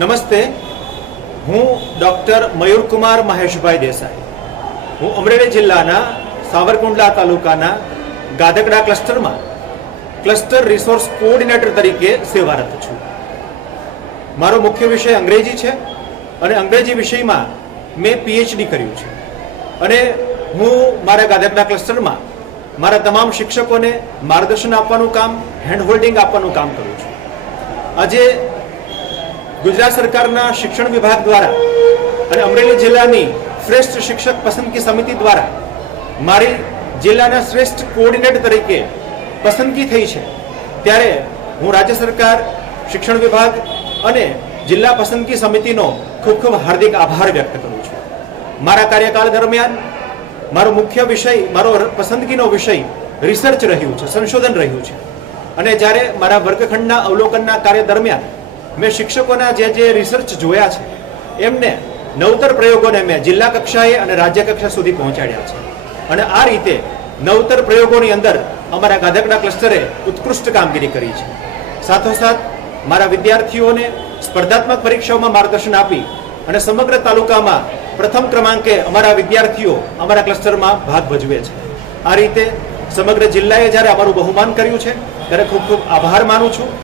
નમસ્તે, હું ડૉક્ટર મયુરકુમાર મહેશભાઈ દેસાઈ. હું અમરેલી જિલ્લાના સાવરકુંડલા તાલુકાના ગાધકડા ક્લસ્ટરમાં ક્લસ્ટર રિસોર્સ કોઓર્ડિનેટર તરીકે સેવારત છું. મારો મુખ્ય વિષય અંગ્રેજી છે અને અંગ્રેજી વિષયમાં મેં પીએચડી કર્યું છે અને હું મારા ગાધકડા ક્લસ્ટરમાં મારા તમામ શિક્ષકોને માર્ગદર્શન આપવાનું કામ, હેન્ડહોલ્ડિંગ આપવાનું કામ કરું છું. આજે ગુજરાત સરકારના શિક્ષણ વિભાગ દ્વારા અને અમરેલી જિલ્લાની શ્રેષ્ઠ શિક્ષક પસંદગી સમિતિ દ્વારા મારી જિલ્લાના શ્રેષ્ઠ કોઓર્ડિનેટર તરીકે પસંદગી થઈ છે. ત્યારે હું રાજ્ય સરકાર, શિક્ષણ વિભાગ અને જિલ્લા પસંદગી સમિતિનો ખૂબ ખૂબ હાર્દિક આભાર વ્યક્ત કરું છું. મારા કાર્યકાળ દરમિયાન મારો મુખ્ય વિષય, મારો પસંદગીનો વિષય રિસર્ચ રહ્યું છે, સંશોધન રહ્યું છે. અને જ્યારે મારા વર્ગખંડના અવલોકનના કાર્ય દરમિયાન મેં શિક્ષકોના જે રિસર્ચ જોયા છે એમને નવતર પ્રયોગોને મેં જિલ્લા કક્ષાએ અને રાજ્ય કક્ષા સુધી પહોંચાડ્યા છે. અને આ રીતે નવતર પ્રયોગોની અંદર અમારા ગાધકડા ક્લસ્ટરે ઉત્કૃષ્ટ કામગીરી કરી છે. સાથોસાથ મારા વિદ્યાર્થીઓને સ્પર્ધાત્મક પરીક્ષાઓમાં માર્ગદર્શન આપી અને સમગ્ર તાલુકામાં પ્રથમ ક્રમાંકે અમારા વિદ્યાર્થીઓ અમારા ક્લસ્ટરમાં ભાગ ભજવે છે. આ રીતે સમગ્ર જિલ્લાએ જ્યારે અમારું બહુમાન કર્યું છે ત્યારે ખૂબ ખૂબ આભાર માનું છું.